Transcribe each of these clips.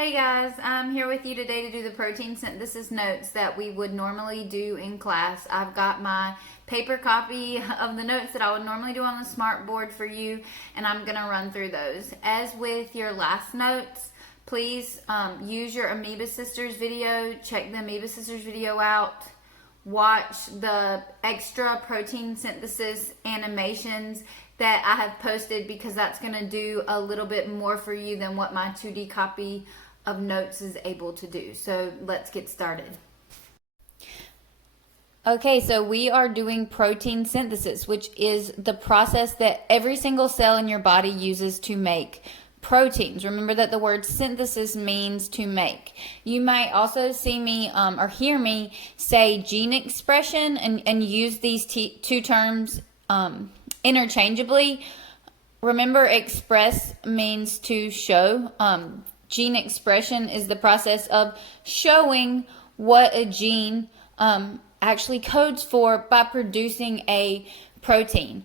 Hey guys, I'm here with you today to do the protein synthesis notes that we would normally do in class. I've got my paper copy of the notes that I would normally do on the smart board for you, and I'm going to run through those. As with your last notes, please use your Amoeba Sisters video. Check the Amoeba Sisters video out. Watch the extra protein synthesis animations that I have posted, because that's going to do a little bit more for you than what my 2D copy of notes is able to do. So let's get started. Okay, so we are doing protein synthesis, which is the process that every single cell in your body uses to make proteins. Remember that the word synthesis means to make. You might also see me or hear me say gene expression and use these two terms interchangeably. Remember, express means to show. Gene expression is the process of showing what a gene actually codes for by producing a protein.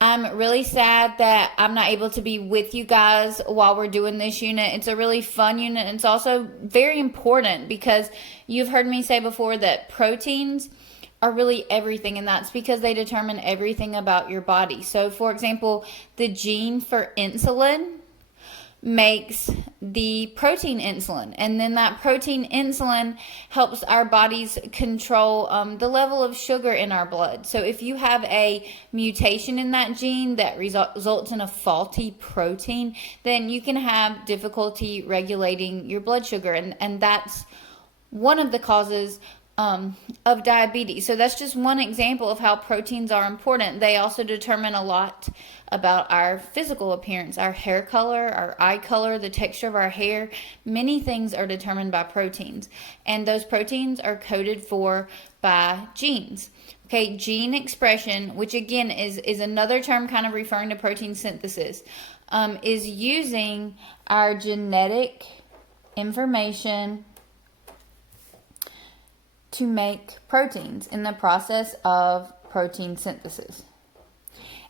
I'm really sad that I'm not able to be with you guys while we're doing this unit. It's a really fun unit. It's also very important because you've heard me say before that proteins are really everything, and that's because they determine everything about your body. So, for example, the gene for insulin makes the protein insulin, and then that protein insulin helps our bodies control the level of sugar in our blood. So if you have a mutation in that gene that results in a faulty protein, then you can have difficulty regulating your blood sugar, and that's one of the causes of diabetes. So that's just one example of how proteins are important. They also determine a lot about our physical appearance, our hair color, our eye color, the texture of our hair. Many things are determined by proteins, and those proteins are coded for by genes. Okay, gene expression, which again is another term kind of referring to protein synthesis, is using our genetic information to make proteins in the process of protein synthesis.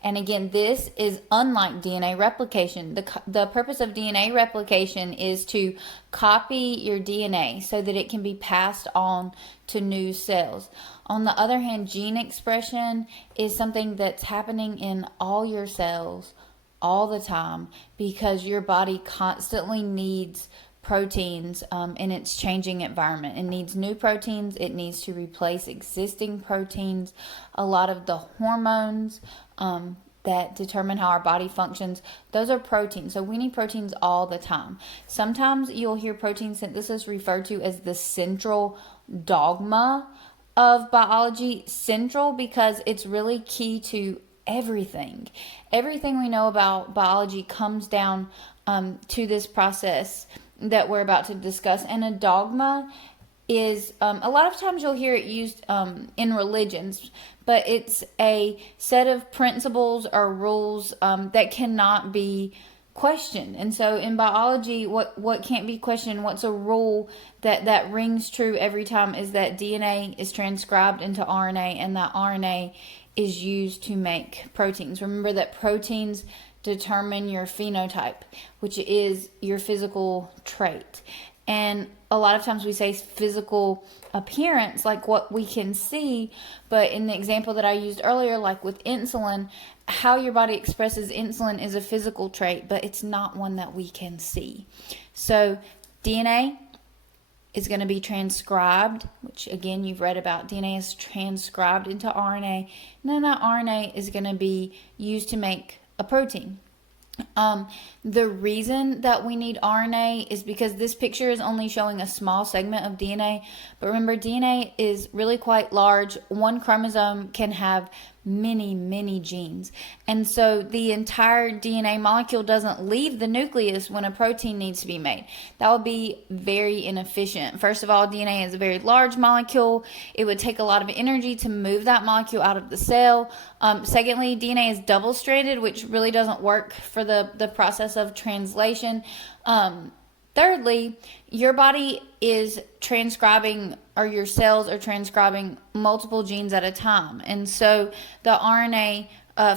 And again, this is unlike DNA replication. The purpose of DNA replication is to copy your DNA so that it can be passed on to new cells. On the other hand, gene expression is something that's happening in all your cells all the time, because your body constantly needs proteins in its changing environment. It needs new proteins. It needs to replace existing proteins. A lot of the hormones that determine how our body functions, those are proteins. So we need proteins all the time. Sometimes you'll hear protein synthesis referred to as the central dogma of biology. Central because it's really key to everything. Everything we know about biology comes down to this process that we're about to discuss. And a dogma is a lot of times you'll hear it used in religions, but it's a set of principles or rules that cannot be questioned. And so in biology, what can't be questioned, what's a rule that rings true every time, is that DNA is transcribed into RNA, and that RNA is used to make proteins. Remember that proteins determine your phenotype, which is your physical trait. And a lot of times we say physical appearance, like what we can see, but in the example that I used earlier, like with insulin, how your body expresses insulin is a physical trait, but it's not one that we can see. So DNA is going to be transcribed, which again you've read about. DNA is transcribed into RNA, and then that RNA is going to be used to make a protein. The reason that we need RNA is because this picture is only showing a small segment of DNA, but remember, DNA is really quite large. One chromosome can have many genes, and so the entire DNA molecule doesn't leave the nucleus when a protein needs to be made. That would be very inefficient. First of all, DNA is a very large molecule. It would take a lot of energy to move that molecule out of the cell. Secondly, DNA is double-stranded, which really doesn't work for the process of translation. Thirdly, your body is transcribing, or your cells are transcribing multiple genes at a time. And so the RNA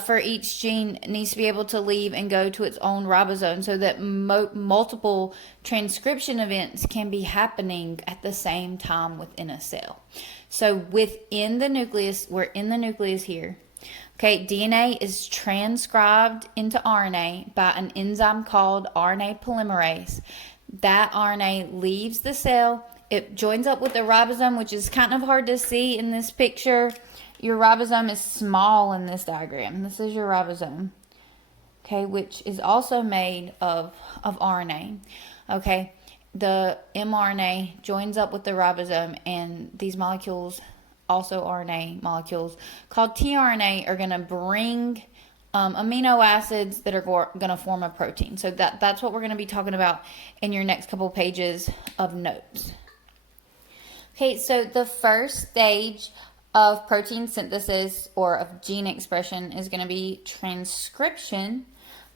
for each gene needs to be able to leave and go to its own ribosome so that multiple transcription events can be happening at the same time within a cell. So within the nucleus, we're in the nucleus here. Okay, DNA is transcribed into RNA by an enzyme called RNA polymerase. That RNA leaves the cell. It joins up with the ribosome, which is kind of hard to see in this picture. Your ribosome is small in this diagram. This is your ribosome, okay, which is also made of RNA, okay. The mRNA joins up with the ribosome, and these molecules, also RNA molecules called tRNA, are going to bring amino acids that are going to form a protein. So that's what we're going to be talking about in your next couple pages of notes. Okay, so the first stage of protein synthesis or of gene expression is going to be transcription.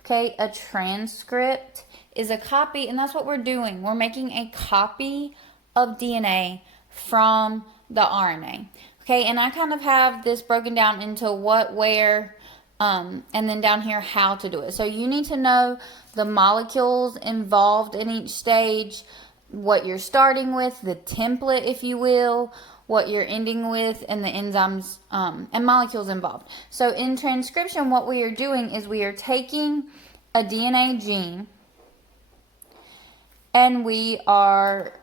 Okay, a transcript is a copy, and that's what we're doing. We're making a copy of DNA from the RNA. Okay, and I kind of have this broken down into what, where, and then down here how to do it. So you need to know the molecules involved in each stage, what you're starting with, the template, if you will, what you're ending with, and the enzymes and molecules involved. So in transcription, what we are doing is we are taking a DNA gene and we are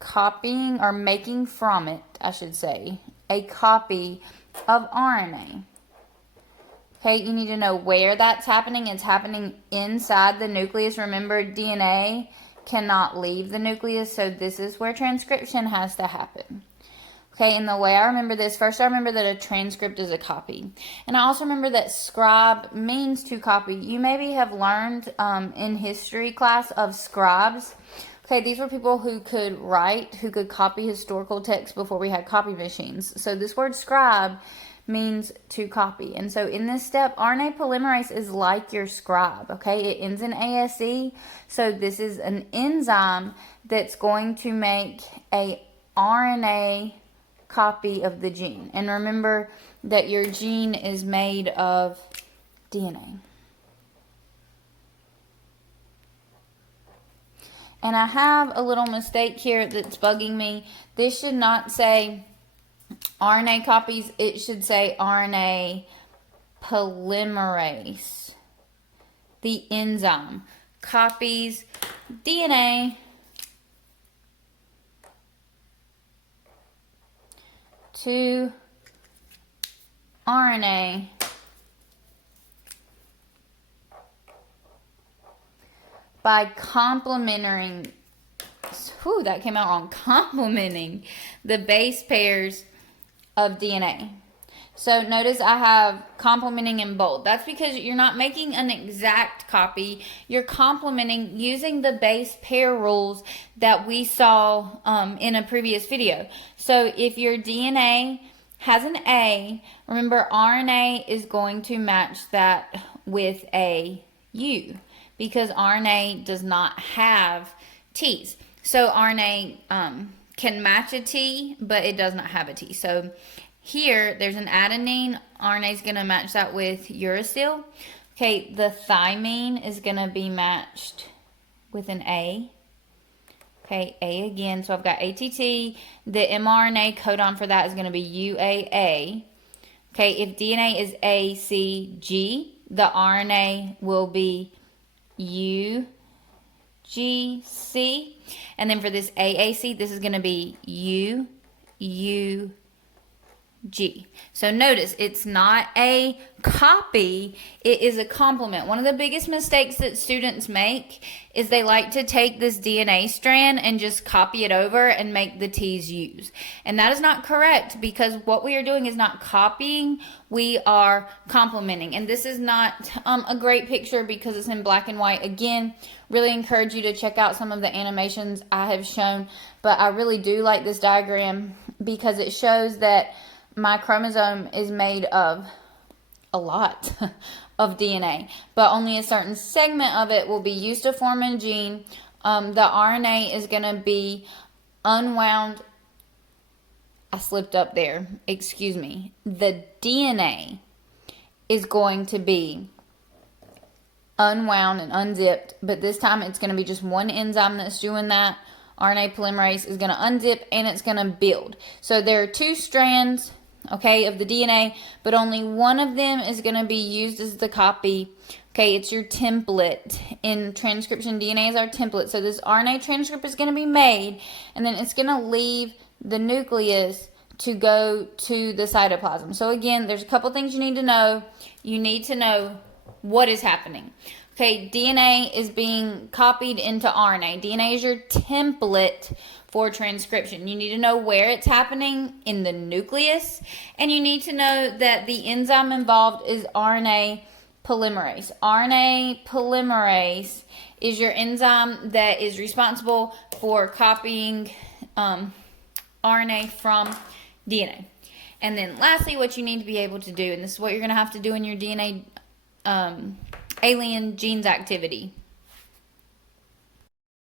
copying or making from it, I should say, a copy of RNA. Okay, you need to know where that's happening. It's happening inside the nucleus. Remember, DNA cannot leave the nucleus, so this is where transcription has to happen. Okay, and the way I remember this, first I remember that a transcript is a copy. And I also remember that scribe means to copy. You maybe have learned in history class of scribes. Okay, these were people who could write, who could copy historical texts before we had copy machines. So this word scribe means to copy. And so in this step, RNA polymerase is like your scribe, okay? It ends in ASE. So this is an enzyme that's going to make a RNA copy of the gene. And remember that your gene is made of DNA. And I have a little mistake here that's bugging me. This should not say RNA copies. It should say RNA polymerase. The enzyme copies DNA to RNA by complementing, that came out wrong, complementing the base pairs of DNA. So notice I have complementing in bold. That's because you're not making an exact copy. You're complementing using the base pair rules that we saw in a previous video. So if your DNA has an A, remember RNA is going to match that with a U because RNA does not have T's. So RNA can match a T, but it does not have a T. So here, there's an adenine. RNA is going to match that with uracil. Okay, the thymine is going to be matched with an A. Okay, A again. So I've got ATT. The mRNA codon for that is going to be UAA. Okay, if DNA is ACG, the RNA will be UGC. And then for this AAC, this is going to be UUG. So notice it's not a copy, it is a complement. One of the biggest mistakes that students make is they like to take this DNA strand and just copy it over and make the T's U's. And that is not correct because what we are doing is not copying, we are complementing. And this is not a great picture because it's in black and white. Again, really encourage you to check out some of the animations I have shown, but I really do like this diagram because it shows that my chromosome is made of a lot of DNA, but only a certain segment of it will be used to form a gene. The RNA is going to be unwound. I slipped up there. Excuse me. The DNA is going to be unwound and unzipped, but this time it's going to be just one enzyme that's doing that. RNA polymerase is going to unzip and it's going to build. So there are two strands, okay, of the DNA, but only one of them is going to be used as the copy. Okay, it's your template. In transcription, DNA is our template. So this RNA transcript is going to be made, and then it's going to leave the nucleus to go to the cytoplasm. So again, there's a couple things you need to know. You need to know what is happening. Okay, DNA is being copied into RNA. DNA is your template for transcription. You need to know where it's happening in the nucleus, and you need to know that the enzyme involved is RNA polymerase. RNA polymerase is your enzyme that is responsible for copying RNA from DNA. And then lastly, what you need to be able to do, and this is what you're going to have to do in your DNA alien genes activity.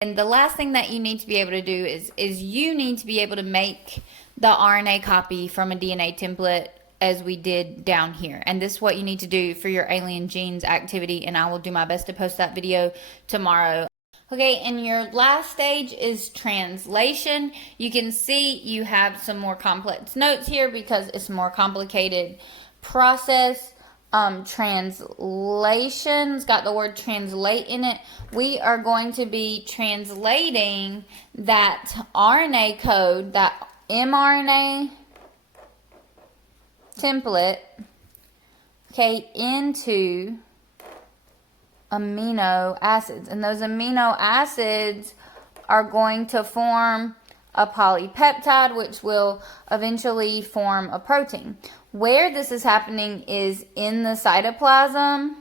And the last thing that you need to be able to do is you need to be able to make the RNA copy from a DNA template as we did down here. And this is what you need to do for your alien genes activity, and I will do my best to post that video tomorrow. Okay, and your last stage is translation. You can see you have some more complex notes here because it's a more complicated process. Translation's got the word translate in it. We are going to be translating that RNA code, that mRNA template, okay, into amino acids. And those amino acids are going to form a polypeptide, which will eventually form a protein. Where this is happening is in the cytoplasm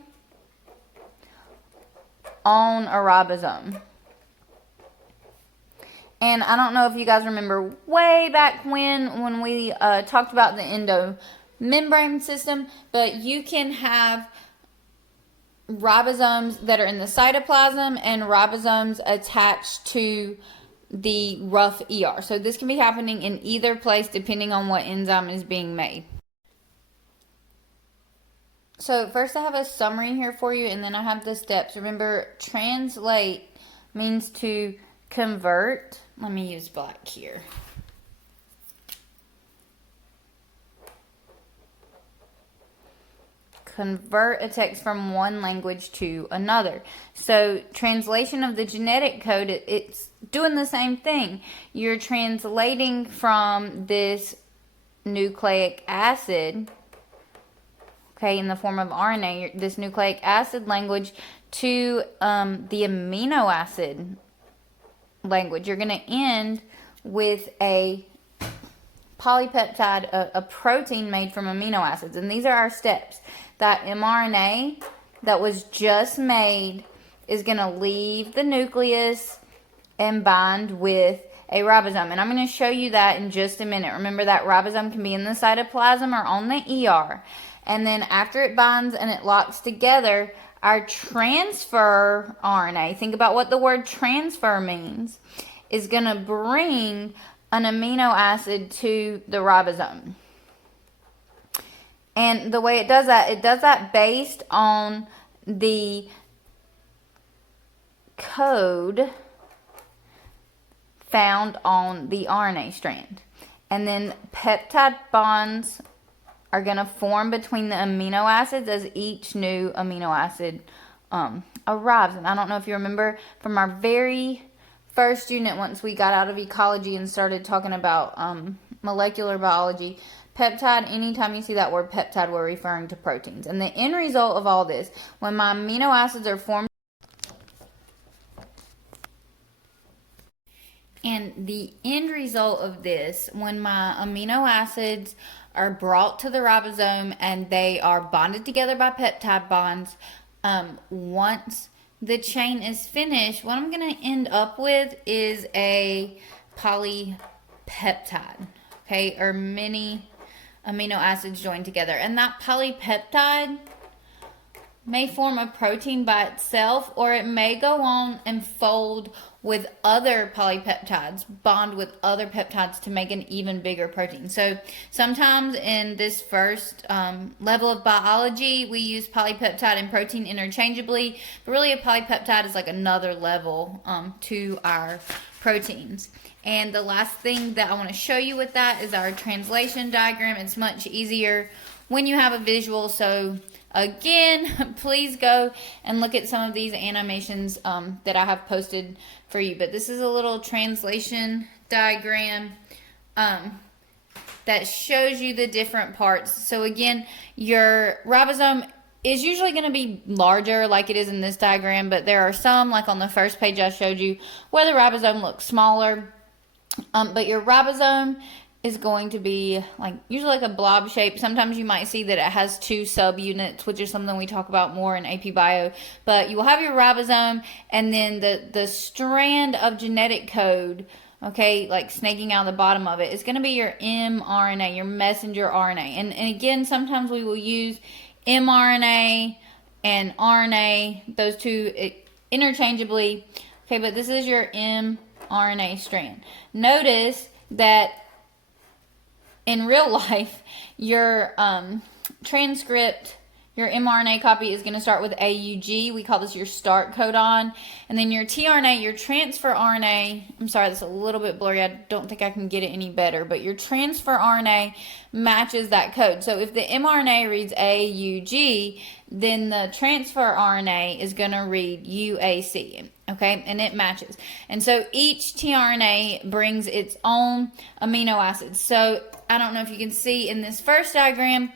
on a ribosome. And I don't know if you guys remember way back when we talked about the endomembrane system, but you can have ribosomes that are in the cytoplasm and ribosomes attached to the rough ER. So this can be happening in either place depending on what enzyme is being made. So first I have a summary here for you, and then I have the steps. Remember, translate means to convert. Let me use black here. Convert a text from one language to another. So translation of the genetic code, it's doing the same thing. You're translating from this nucleic acid, okay, in the form of RNA, this nucleic acid language to the amino acid language. You're going to end with a polypeptide, a protein made from amino acids. And these are our steps. That mRNA that was just made is going to leave the nucleus and bind with a ribosome. And I'm going to show you that in just a minute. Remember that ribosome can be in the cytoplasm or on the ER. And then after it binds and it locks together, our transfer RNA, think about what the word transfer means, is going to bring an amino acid to the ribosome. And the way it does that based on the code found on the RNA strand. And then peptide bonds are going to form between the amino acids as each new amino acid arrives. And I don't know if you remember from our very first unit, once we got out of ecology and started talking about molecular biology, peptide, anytime you see that word peptide, we're referring to proteins. And the end result of all this, when my amino acids are formed, and the end result of this, when my amino acids are brought to the ribosome and they are bonded together by peptide bonds, once the chain is finished, what I'm going to end up with is a polypeptide, okay, or many amino acids joined together. And that polypeptide may form a protein by itself, or it may go on and fold with other polypeptides, bond with other peptides to make an even bigger protein. So sometimes in this first level of biology, we use polypeptide and protein interchangeably, but really a polypeptide is like another level to our proteins. And the last thing that I want to show you with that is our translation diagram. It's much easier when you have a visual. So again, please go and look at some of these animations that I have posted for you. But this is a little translation diagram that shows you the different parts. So again, your ribosome is usually going to be larger like it is in this diagram, but there are some, like on the first page I showed you, where the ribosome looks smaller. But your ribosome is going to be like usually like a blob shape. Sometimes you might see that it has 2 subunits, which is something we talk about more in AP Bio. But you will have your ribosome, and then the strand of genetic code, okay, like snaking out the bottom of it, is going to be your mRNA, your messenger RNA. And again, sometimes we will use mRNA and RNA, those two interchangeably. Okay, but this is your mRNA strand. Notice that in real life, your transcript, your mRNA copy is going to start with AUG. We call this your start codon. And then your tRNA, your transfer RNA, I'm sorry, that's a little bit blurry. I don't think I can get it any better. But your transfer RNA matches that code. So if the mRNA reads AUG, then the transfer RNA is going to read UAC. Okay, and it matches. And so each tRNA brings its own amino acids. So I don't know if you can see in this first diagram,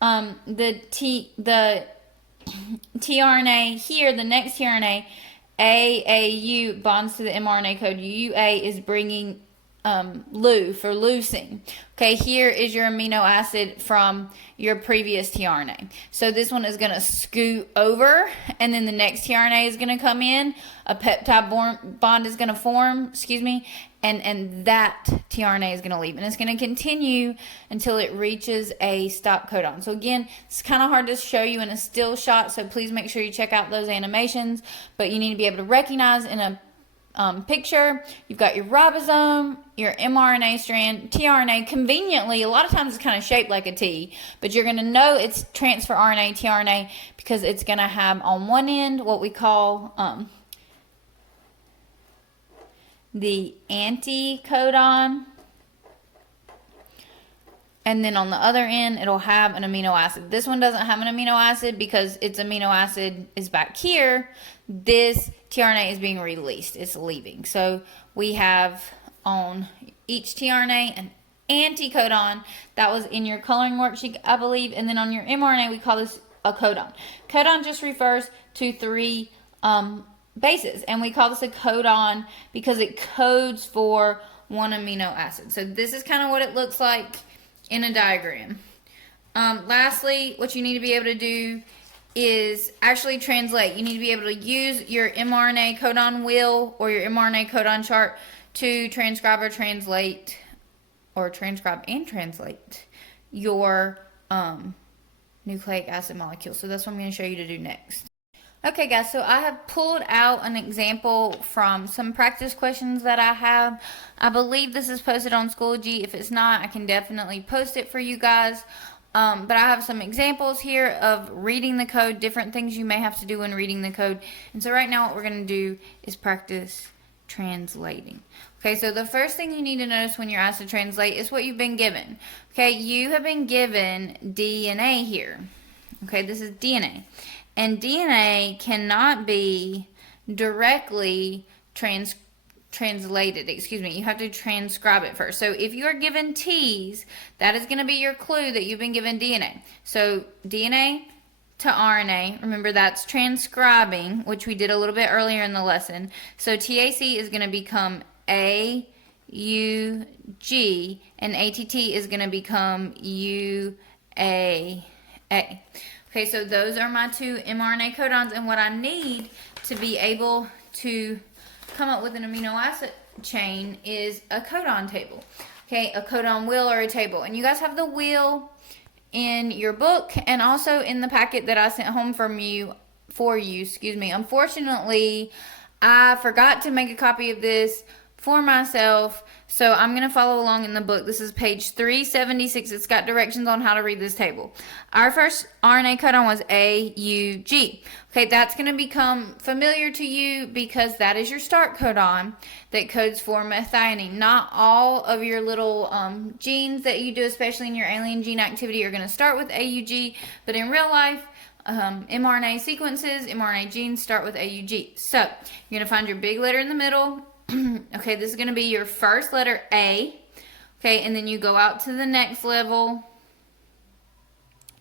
the tRNA here, the next tRNA, AAU bonds to the mRNA code. UA is bringing Lu for leucine. Okay, here is your amino acid from your previous tRNA. So this one is going to scoot over, and then the next tRNA is going to come in. A peptide bond is going to form, and that tRNA is going to leave. And it's going to continue until it reaches a stop codon. So again, it's kind of hard to show you in a still shot, so please make sure you check out those animations. But you need to be able to recognize in a picture, you've got your ribosome, your mRNA strand, tRNA. Conveniently, a lot of times it's kind of shaped like a T, but you're going to know it's transfer RNA, tRNA, because it's going to have on one end what we call the anticodon, and then on the other end it'll have an amino acid. This one doesn't have an amino acid because its amino acid is back here. This tRNA is being released, it's leaving. So we have on each tRNA an anticodon. That was in your coloring worksheet, I believe. And then on your mRNA, we call this a codon. Codon just refers to 3 bases, and we call this a codon because it codes for 1 amino acid. So this is kind of what it looks like in a diagram. Lastly, what you need to be able to do is actually translate. You need to be able to use your mRNA codon wheel or your mRNA codon chart to transcribe or translate, or transcribe and translate your nucleic acid molecule. So that's what I'm going to show you to do next. Okay guys, so I have pulled out an example from some practice questions that I have. I believe this is posted on Schoology. If it's not, I can definitely post it for you guys. But I have some examples here of reading the code, different things you may have to do when reading the code. And so right now what we're going to do is practice translating. Okay, so the first thing you need to notice when you're asked to translate is what you've been given. Okay, you have been given DNA here. Okay, this is DNA. And DNA cannot be directly translated. You have to transcribe it first. So if you are given T's, that is going to be your clue that you've been given DNA. So DNA to RNA, remember that's transcribing, which we did a little bit earlier in the lesson. So TAC is going to become AUG, and ATT is going to become UAA. Okay, so those are my 2 mRNA codons, and what I need to be able to come up with an amino acid chain is a codon table. Okay, a codon wheel or a table. And you guys have the wheel in your book and also in the packet that I sent home for you. Unfortunately, I forgot to make a copy of this for myself, so I'm going to follow along in the book. This is page 376. It's got directions on how to read this table. Our first RNA codon was AUG. Okay, that's going to become familiar to you because that is your start codon that codes for methionine. Not all of your little genes that you do, especially in your alien gene activity, are going to start with AUG, but in real life, mRNA sequences, mRNA genes start with AUG. So you're going to find your big letter in the middle. Okay, this is going to be your first letter, A. Okay, and then you go out to the next level,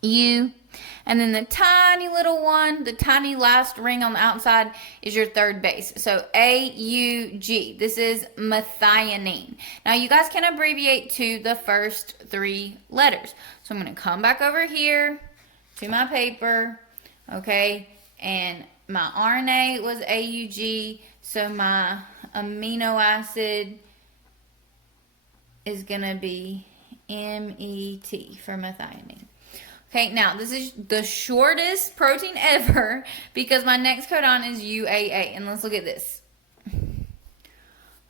U. And then the tiny little one, the tiny last ring on the outside is your third base. So AUG. This is methionine. Now you guys can abbreviate to the first three letters. So I'm going to come back over here to my paper, okay, and my RNA was AUG, so my amino acid is going to be MET for methionine. Okay, now this is the shortest protein ever because my next codon is UAA, and let's look at this.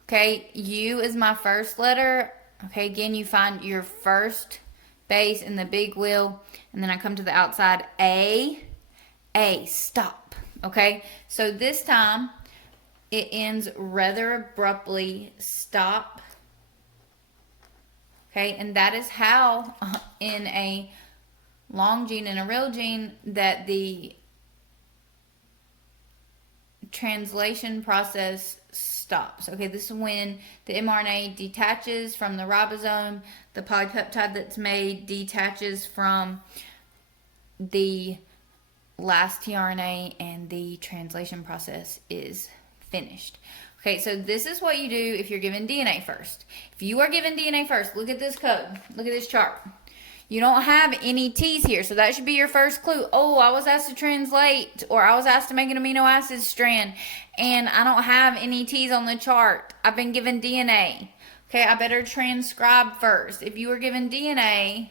Okay, U is my first letter. Okay, again, you find your first base in the big wheel, and then I come to the outside, A, stop. Okay, so this time it ends rather abruptly, stop. Okay, and that is how in a long gene and a real gene that the translation process stops. Okay, this is when the mRNA detaches from the ribosome, the polypeptide that's made detaches from the last tRNA, and the translation process is finished. Okay, so this is what you do if you're given DNA first. If you are given DNA first, look at this code. Look at this chart. You don't have any T's here, so that should be your first clue. Oh, I was asked to translate, or I was asked to make an amino acid strand, and I don't have any T's on the chart. I've been given DNA. Okay, I better transcribe first. If you were given DNA,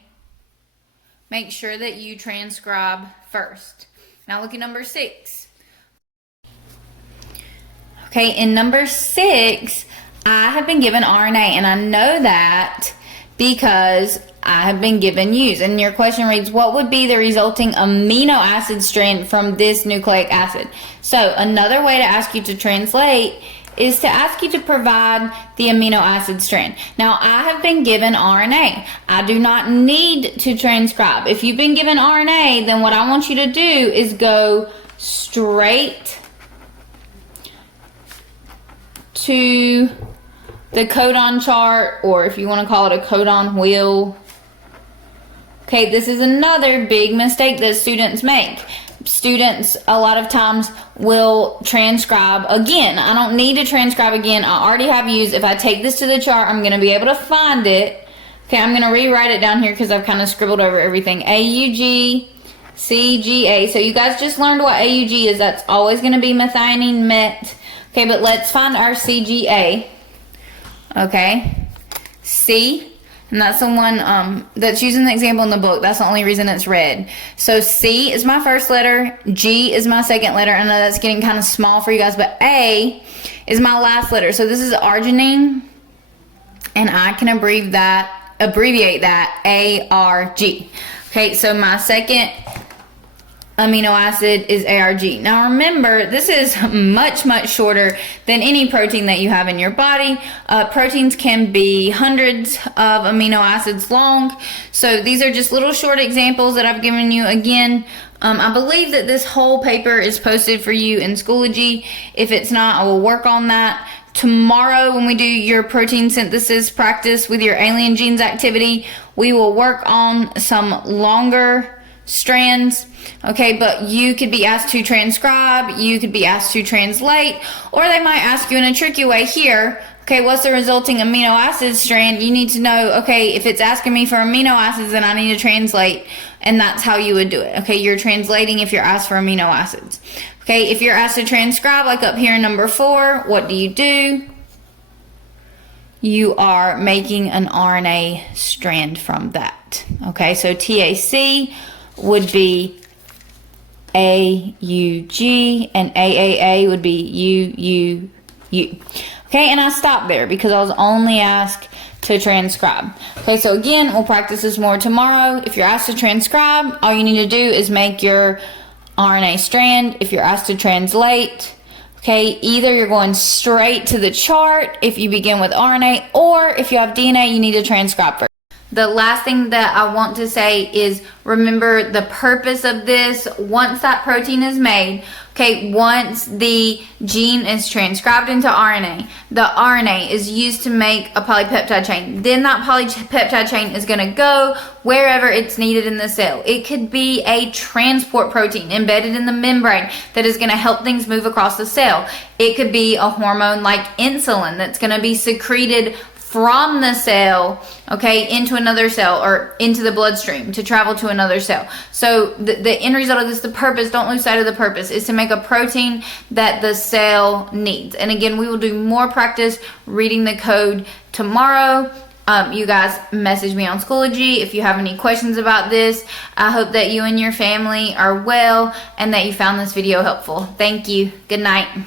make sure that you transcribe first. Now look at number 6. Okay, in number 6, I have been given RNA, and I know that because I have been given U's. And your question reads, what would be the resulting amino acid strand from this nucleic acid? So another way to ask you to translate is to ask you to provide the amino acid strand. Now, I have been given RNA. I do not need to transcribe. If you've been given RNA, then what I want you to do is go straight to the codon chart, or if you want to call it a codon wheel. Okay, this is another big mistake that students make. Students a lot of times will transcribe again. I don't need to transcribe again. I already have U's. If I take this to the chart, I'm going to be able to find it. Okay, I'm going to rewrite it down here because I've kind of scribbled over everything. AUG, CGA. So you guys just learned what AUG is. That's always going to be methionine met. Okay, but let's find our CGA. Okay, C. And that's the one that's using the example in the book. That's the only reason it's red. So C is my first letter. G is my second letter. I know that's getting kind of small for you guys, but A is my last letter. So this is arginine, and I can abbreviate that ARG. Okay, so my second amino acid is ARG. Now remember, this is much shorter than any protein that you have in your body. Proteins can be hundreds of amino acids long. So these are just little short examples that I've given you. Again, I believe that this whole paper is posted for you in Schoology. If it's not, I will work on that. Tomorrow, when we do your protein synthesis practice with your alien genes activity, we will work on some longer strands. Okay, but you could be asked to transcribe, you could be asked to translate, or they might ask you in a tricky way here, okay, what's the resulting amino acid strand? You need to know, okay, if it's asking me for amino acids, then I need to translate, and that's how you would do it. Okay, you're translating if you're asked for amino acids. Okay, if you're asked to transcribe, like up here in number 4, what do? You are making an RNA strand from that. Okay, so TAC would be AUG, and AAA would be UUU. Okay, and I stopped there because I was only asked to transcribe. Okay, so again, we'll practice this more tomorrow. If you're asked to transcribe, all you need to do is make your RNA strand. If you're asked to translate, okay, either you're going straight to the chart if you begin with RNA, or if you have DNA, you need to transcribe first. The last thing that I want to say is remember the purpose of this. Once that protein is made, okay, once the gene is transcribed into RNA, the RNA is used to make a polypeptide chain. Then that polypeptide chain is going to go wherever it's needed in the cell. It could be a transport protein embedded in the membrane that is going to help things move across the cell. It could be a hormone like insulin that's going to be secreted from the cell, okay, into another cell or into the bloodstream to travel to another cell. So the end result of this, the purpose, don't lose sight of the purpose, is to make a protein that the cell needs. And again, we will do more practice reading the code tomorrow. You guys message me on Schoology if you have any questions about this. I hope that you and your family are well and that you found this video helpful. Thank you. Good night.